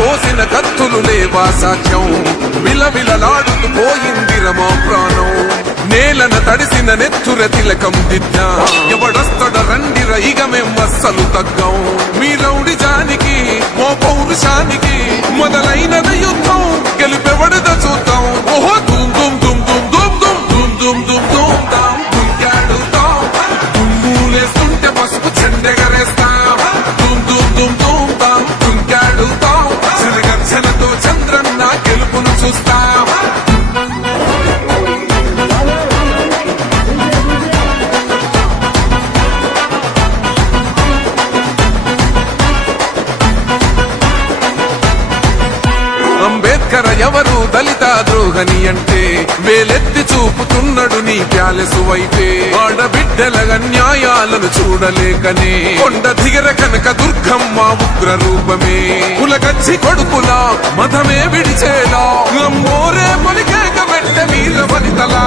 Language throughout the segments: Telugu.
కోసిన కత్తులు లేవా సాక్ష్యం విలవిలలాడుతూ పోయింది రమా ప్రాణం. నేలన తడిసిన నెత్తుర తిలకం దిద్దా. ఎవడొస్తడ రండి రైగ మేమస్సలు తగ్గం. మీ రౌడి జానికి మో పౌరుషానికి మొదలైనది అంబేద్కర్ ఎవరు దళిత ద్రోహని అంటే వేలెత్తి చూపుతున్నాడు నీ ప్యాలెసు వైపే. ఆడబిడ్డల అన్యాయాలను చూడలేకనే కొండ దిగర కనక దుర్గమ్మ ఉగ్ర రూపమే. కులగచ్చి కొడుకులా మతమే విడిచేలా. అమ్మోరే మొలికేక పెట్ట వీర వనితలా.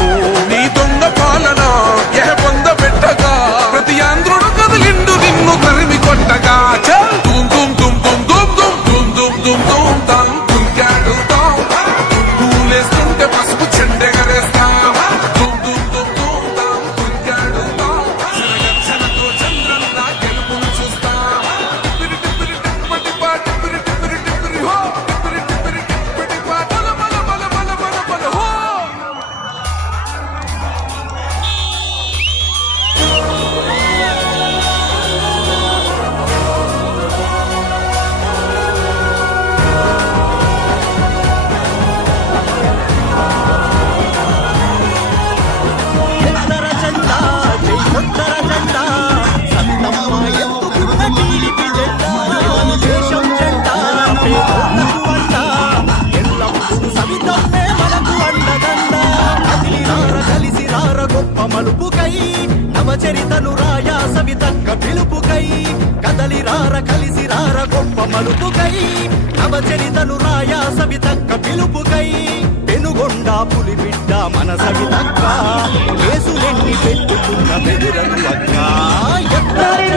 మలుపుకై నవచరితను రాయా సవితక్క పిలుపుకై కదలి రార కలిసి రార గొప్ప మలుపుకై నవచరితను రాయా సవితక్క పిలుపుకై. పెనుగొండ పులి బిడ్డ మన సవితక్క కేసులెన్ని పెట్టుకున్న బెదిరను అక్క భారీ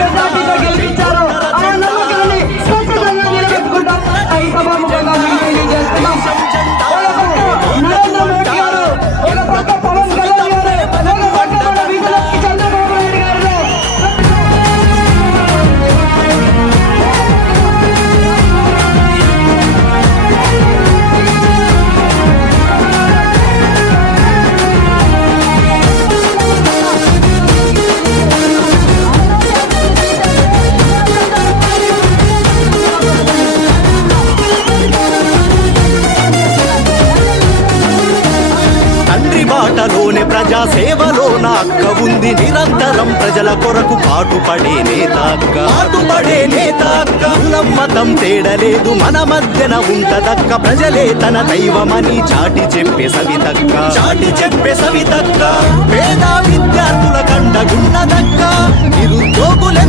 బాటలోనే ప్రజా సేవలోన అక్క ఉంది నిరంతరం. ప్రజల కొరకు పాటుపడే నేత అక్క. పాటుపడే నేత అక్క. కులం మతం తేడలేదు మన మధ్యన ఉంటదక్క. ప్రజలే తన దైవమని చాటి చెప్పే సవితక్క. చాటి చెప్పే సవితక్క. పేద విద్యార్థుల కండగున్నదక్క. నిరుద్యోగులే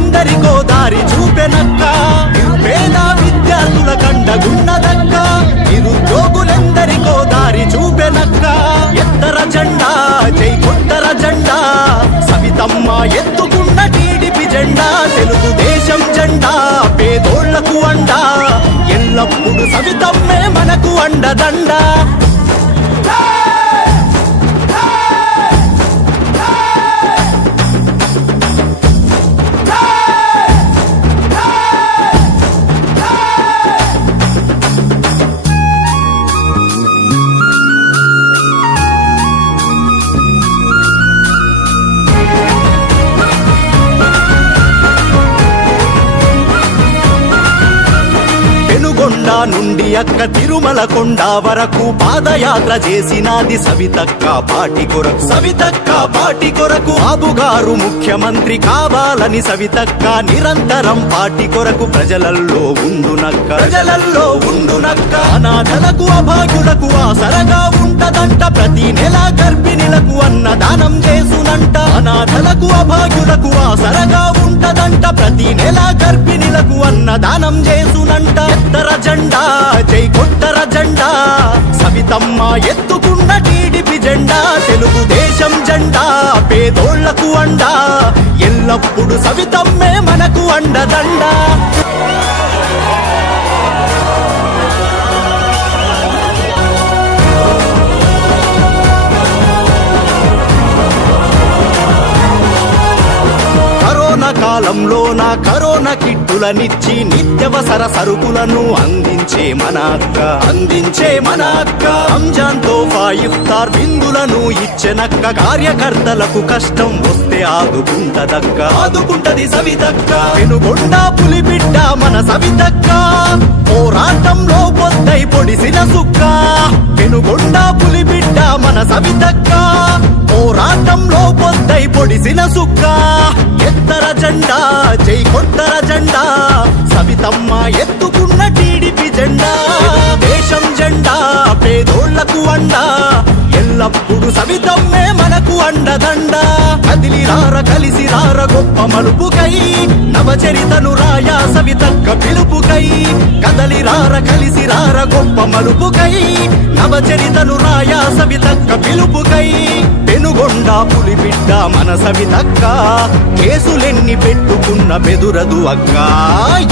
సవితమ్మే మనకు అండదండ. నుండి అక్క తిరుమల కొండ వరకు పాదయాత్ర చేసినాది సవితక్క పాటి కొరకు. సవితక్క పాటి కొరకు బాబుగారు ముఖ్యమంత్రి కావాలని సవితక్క నిరంతరం పాటి కొరకు ప్రజలల్లో ఉండునక్క. ప్రజలల్లో ఉండునక్క. అనాథలకు అభాగ్యులకు ఆసరగా ఉంటదంట. ప్రతి నెల గర్భిణులకు అన్నదానం చేసునంట అనాథలకు అభాగ్యులకు ఆసరగా ఉంటదంట. ప్రతి నెల గర్భిణులకు అన్నదానం చేసునంట ఎత్తర జెండా తమ్మ ఎత్తుకున్న టీడీపీ జెండా తెలుగుదేశం జెండా పేదోళ్ళకు అండా. ఎల్లప్పుడు సవితమ్మే మనకు అండదండా. కాలంలో నా కరోనా కిట్టులనిచ్చి నిత్యవసర సరుకులను అందించే మన అక్క అందించే మన అక్క రంజాన్ తోఫా ఇఫ్తార్ బిందులను ఇచ్చెనక్క. కార్యకర్తలకు కష్టం వస్తే ఆదుకుంటదక్క. ఆదుకుంటది సవితక్క. వెనుగొండ పులిబిడ్డ మన సవితక్క. పోరాటంలో పొద్దై పొడిసిన సుక్క. వెనుగొండ పులిబిడ్డ మన సవితక్క. పోరాటంలో పొద్దై పొడిసిన సుక్క. ఎత్తర జెండా జై కొట్టర జెండా. సవితమ్మ ఎత్తుకున్న టీడీపీ జెండా. దేశం జెండా పేదోళ్ళకు అండా. ఎల్లప్పుడు సవితమ్మే మనకు అండదండ. కదిలి రార కలిసి రార గొప్ప మలుపుకై నవచరితను రాయా సవితక్క పిలుపుకై. కదలి రార కలిసి రార గొప్ప మలుపుకై నవచరితను రాయా సవితక్క పిలుపుకై. పులిబిడ్డ మన తక్క. కేసులెన్ని పెట్టుకున్న బెదురదు అక్క.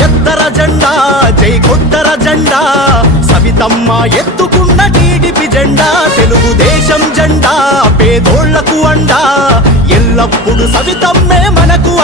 ఎత్తర జెండా జై కొత్తర జెండా. సవితమ్మ ఎత్తుకున్న టీడీపీ జెండా తెలుగుదేశం జెండా పేదోళ్ళకు అండా. ఎల్లప్పుడు సవితమ్మే మనకు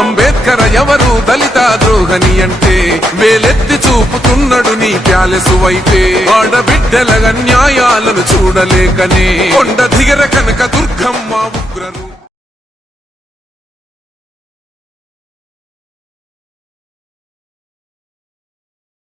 అంబేద్కర్ ఎవరు దళిత ద్రోహని అంటే వేలెత్తి చూపుతున్నాడు నీ ప్యాలెసు వైపే. ఆడబిడ్డల అన్యాయాలను చూడలేకనే. కొండ దిగర కనుక దుర్గమ్మ ఉగ్రరు